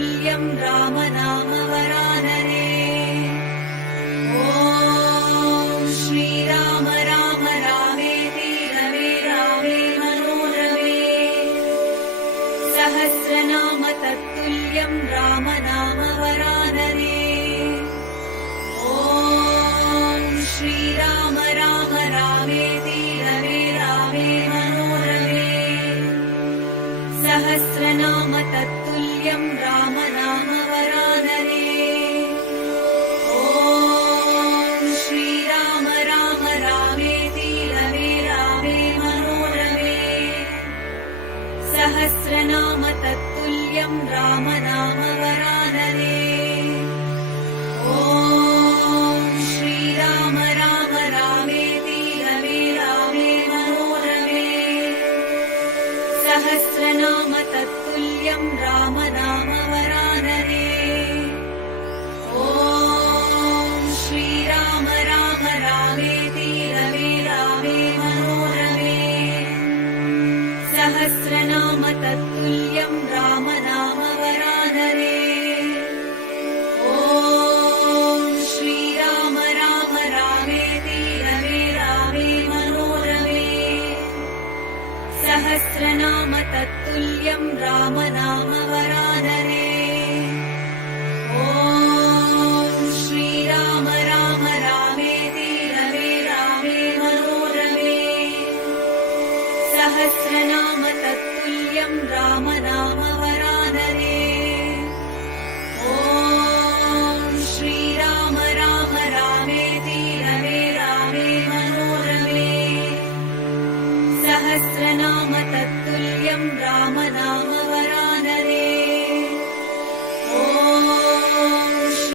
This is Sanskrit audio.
तत्तुल्यं रामनामवरानने। ॐ श्रीराम राम रामेति रमे रामे मनोरमे। सहस्रनाम तत्तुल्यं रामनामवरानने। ॐ श्रीराम राम रामेति रमे रामे मनोरमे। सहस्रनाम तत्तुल्यं रामनामवरानने। ॐ श्रीराम राम रामेति रमे रामे मनोरमे। सहस्रनाम तत्तुल्यं रामनामवरानने। ॐ श्रीराम राम रामेति रमे रामे मनोरमे। सहस्रनाम तत्तुल्यं रामनामवरानने। ॐ श्रीराम राम रामेति रमे रामे मनोरमे। सहस्रनाम तत्तुल्यं रामनामवरानने। ॐ श्रीराम राम रामेति रमे रामे मनोरमे। सहस्रनाम तत्तुल्यं रामनामवरानने।